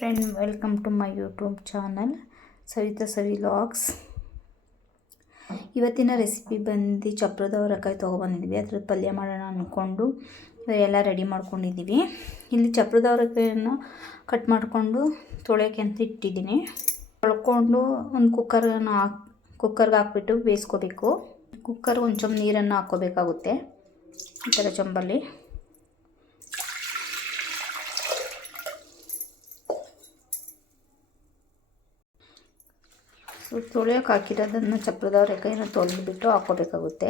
Friend, welcome to my YouTube channel Savitha Savi logs. ಇವತ್ತಿನ recipe ಬಂದು ಚಪ್ರದ ಅವರೆಕಾಯಿ ತೊಗೊಬಂದಿದ್ವಿ. ಅದ್ರ ಪಲ್ಯ ಮಾಡೋಣ ಅಂದ್ಕೊಂಡು ಎಲ್ಲ ರೆಡಿ ಮಾಡ್ಕೊಂಡಿದ್ದೀವಿ. ಇಲ್ಲಿ ಚಪ್ರದ ಅವರೆಕಾಯನ್ನು ಕಟ್ ಮಾಡಿಕೊಂಡು ತೊಳೆಯೋಕ್ಕೆ ಅಂತ ಇಟ್ಟಿದ್ದೀನಿ. ತೊಳ್ಕೊಂಡು ಒಂದು ಕುಕ್ಕರ್ಗೆ ಹಾಕ್ಬಿಟ್ಟು ಬೇಯಿಸ್ಕೋಬೇಕು. ಕುಕ್ಕರ್ ಒಂದು ಚೊಂಬು ನೀರನ್ನು ಹಾಕ್ಕೋಬೇಕಾಗುತ್ತೆ. ಈ ಥರ ಚೊಂಬಲ್ಲಿ ತೊಳೆಯೋಕೆ ಹಾಕಿರೋದನ್ನು ಚಪ್ರದ ಅವರೆಕಾಯಿನ ತೊಳೆದ್ಬಿಟ್ಟು ಹಾಕ್ಕೋಬೇಕಾಗುತ್ತೆ.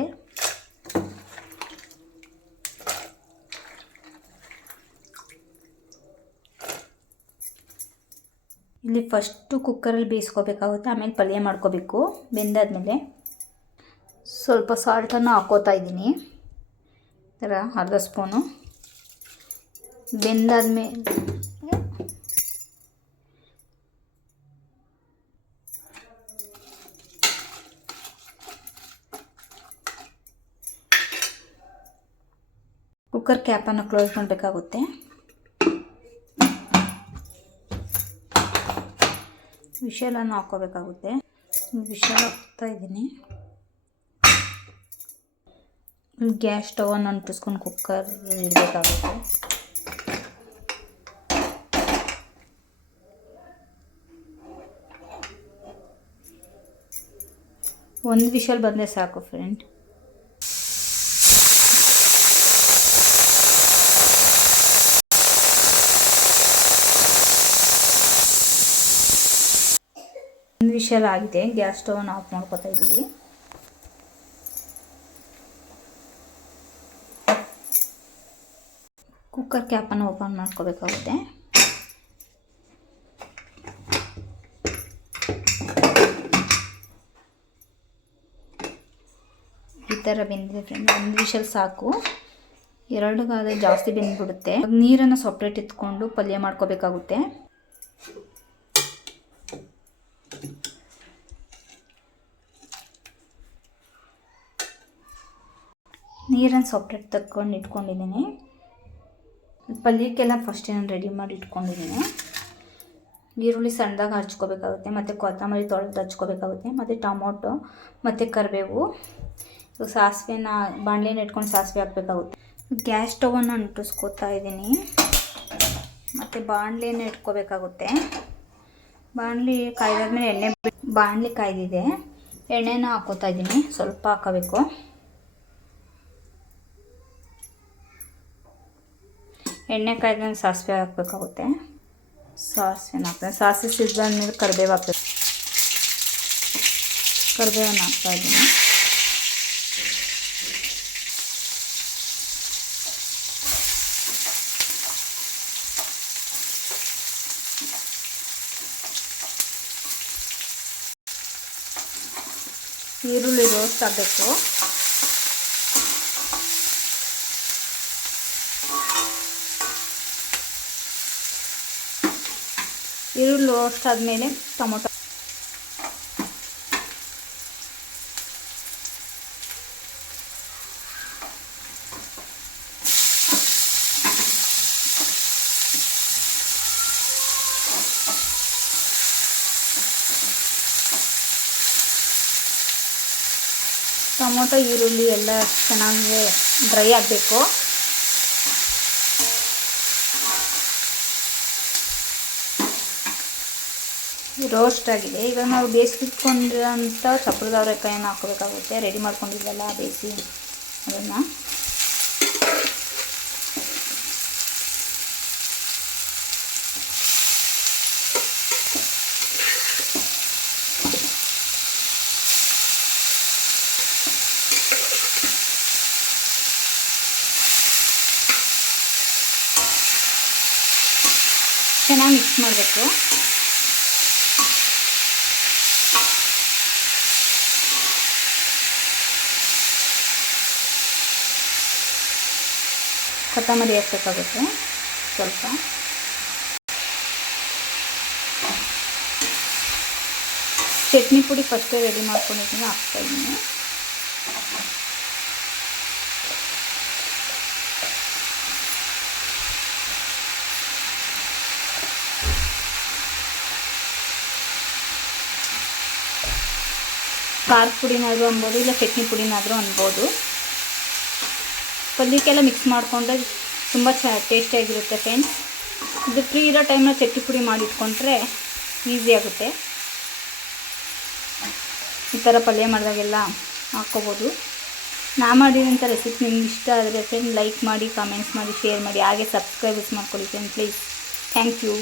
ಇಲ್ಲಿ ಫಸ್ಟು ಕುಕ್ಕರಲ್ಲಿ ಬೇಯಿಸ್ಕೋಬೇಕಾಗುತ್ತೆ, ಆಮೇಲೆ ಪಲ್ಯ ಮಾಡ್ಕೋಬೇಕು. ಬೆಂದಾದ್ಮೇಲೆ ಸ್ವಲ್ಪ ಸಾಲ್ಟನ್ನು ಹಾಕ್ಕೋತಾ ಇದ್ದೀನಿ, ಈ ಥರ ಅರ್ಧ ಸ್ಪೂನು. ಬೆಂದಾದ್ಮೇಲೆ ಕುಕ್ಕರ್ ಕ್ಯಾಪನ್ನು ಕ್ಲೋಸ್ ಮಾಡಬೇಕಾಗುತ್ತೆ. ವಿಷಲನ್ನು ಹಾಕ್ಕೋಬೇಕಾಗುತ್ತೆ. ವಿಷಲ್ ಹಾಕ್ತಾ ಇದ್ದೀನಿ. ಗ್ಯಾಸ್ ಸ್ಟವನ್ನು ಅಂಟಿಸ್ಕೊಂಡು ಕುಕ್ಕರ್ ಇಡಬೇಕಾಗುತ್ತೆ. ಒಂದು ವಿಷಲ್ ಬಂದರೆ ಸಾಕು ಫ್ರೆಂಡ್. ಒಂದು ವಿಷಲ್ ಆಗಿದೆ. ಗ್ಯಾಸ್ ಸ್ಟವನ್ನು ಆಫ್ ಮಾಡ್ಕೊತಾ ಇದ್ದೀವಿ. ಕುಕ್ಕರ್ ಕ್ಯಾಪನ್ನು ಓಪನ್ ಮಾಡ್ಕೋಬೇಕಾಗುತ್ತೆ. ಈ ಥರ ಬೆಂದಿದೆ ಫ್ರೆಂಡ್. ಒಂದು ವಿಷಲ್ ಸಾಕು. ಎರಡುಗಾದರೆ ಜಾಸ್ತಿ ಬೆಂದ್ಬಿಡುತ್ತೆ. ನೀರನ್ನು ಸಪ್ರೇಟ್ ಎತ್ಕೊಂಡು ಪಲ್ಯ ಮಾಡ್ಕೋಬೇಕಾಗುತ್ತೆ. ನೀರನ್ನು ಸಪ್ರೇಟ್ ತಕ್ಕೊಂಡು ಇಟ್ಕೊಂಡಿದ್ದೀನಿ. ಪಲ್ಯಕ್ಕೆಲ್ಲ ಫಸ್ಟೇ ನಾನು ರೆಡಿ ಮಾಡಿ ಇಟ್ಕೊಂಡಿದ್ದೀನಿ. ಈರುಳ್ಳಿ ಸಣ್ಣದಾಗಿ ಹಚ್ಕೋಬೇಕಾಗುತ್ತೆ, ಮತ್ತು ಕೊತ್ತಂಬರಿ ತೊಳೆದು ಹಚ್ಕೋಬೇಕಾಗುತ್ತೆ, ಮತ್ತು ಟೊಮೊಟೊ ಮತ್ತು ಕರಿಬೇವು. ಸಾಸಿವೆನ ಬಾಣಲೆನ ಇಟ್ಕೊಂಡು ಸಾಸಿವೆ ಹಾಕಬೇಕಾಗುತ್ತೆ. ಗ್ಯಾಸ್ ಸ್ಟವನ್ನು ಅಂಟಿಸ್ಕೋತಾ ಇದ್ದೀನಿ, ಮತ್ತು ಬಾಣಲೆನ ಇಟ್ಕೋಬೇಕಾಗುತ್ತೆ. ಬಾಣಲೆ ಕಾಯ್ದಾದ್ಮೇಲೆ ಬಾಣಲೆ ಕಾಯ್ದಿದೆ. ಎಣ್ಣೆನ ಹಾಕೋತಾ ಇದ್ದೀನಿ. ಸ್ವಲ್ಪ ಹಾಕೋಬೇಕು. ಎಣ್ಣೆ ಕಾಯ್ದಂಗೆ ಸಾಸಿವೆ ಹಾಕಬೇಕಾಗುತ್ತೆ. ಸಾಸಿವೆನ ಹಾಕ್ತೀನಿ. ಸಾಸಿವೆ ಸಿಡ್ದಾದ್ಮೇಲೆ ಕರಿಬೇವು ಹಾಕಬೇಕು. ಕರಿಬೇವನ್ನು ಹಾಕ್ತಾ ಇದ್ದೀನಿ. ಈರುಳ್ಳಿ ರೋಸ್ಟ್ ಆಗಬೇಕು. ಈರುಳ್ಳಿ ರೋಸ್ಟ್ ಆದಮೇಲೆ ಟೊಮೊಟೊ ಈರುಳ್ಳಿ ಎಲ್ಲ ಚೆನ್ನಾಗಿ ಡ್ರೈ ಆಗಬೇಕು. ರೋಸ್ಟ್ ಆಗಿದೆ. ಇವಾಗ ನಾವು ಬೇಯಿಸ್ಕೊಂಡಿರೋಂಥ ಚಪ್ರದ ಅವರೆಕಾಯನ್ನು ಹಾಕೋಬೇಕಾಗುತ್ತೆ. ರೆಡಿ ಮಾಡ್ಕೊಂಡಿದ್ದಲ್ಲ ಬೇಯಿಸಿ ಅದನ್ನು. ಚೆನ್ನಾಗಿ ಮಿಕ್ಸ್ ಮಾಡಬೇಕು. ಕೊತ್ತಂಬರಿ ಹಾಕಬೇಕಾಗುತ್ತೆ ಸ್ವಲ್ಪ. ಚಟ್ನಿ ಪುಡಿ ಫಸ್ಟೇ ರೆಡಿ ಮಾಡ್ಕೊಂಡಿದ್ದೀನಿ, ಹಾಕ್ತಾಯಿದ್ದೀನಿ. ಖಾರದ ಪುಡಿನಾದರೂ ಅನ್ಬೋದು, ಇಲ್ಲ ಚಟ್ನಿ ಪುಡಿನಾದರೂ ಅನ್ಬೋದು. ಪಲ್ಯಕ್ಕೆಲ್ಲ ಮಿಕ್ಸ್ ಮಾಡಿಕೊಂಡ್ರೆ ತುಂಬ ಟೇಸ್ಟಿಯಾಗಿರುತ್ತೆ ಫ್ರೆಂಡ್ಸ್. ಇದು ಫ್ರೀ ಇರೋ ಟೈಮ್ನ ಚಟ್ನಿ ಪುಡಿ ಮಾಡಿಟ್ಕೊಂಡ್ರೆ ಈಸಿ ಆಗುತ್ತೆ. ಈ ಥರ ಪಲ್ಯ ಮಾಡಿದಾಗೆಲ್ಲ ಹಾಕ್ಕೋಬೋದು. ನಾ ಮಾಡಿರೋಂಥ ರೆಸಿಪಿ ನಿಮ್ಗೆ ಇಷ್ಟ ಆದರೆ ಫ್ರೆಂಡ್ ಲೈಕ್ ಮಾಡಿ, ಕಮೆಂಟ್ಸ್ ಮಾಡಿ, ಶೇರ್ ಮಾಡಿ, ಹಾಗೆ ಸಬ್ಸ್ಕ್ರೈಬ್ ಮಾಡ್ಕೊಳ್ಳಿ ಫ್ರೆಂಡ್ ಪ್ಲೀಸ್. Thank you.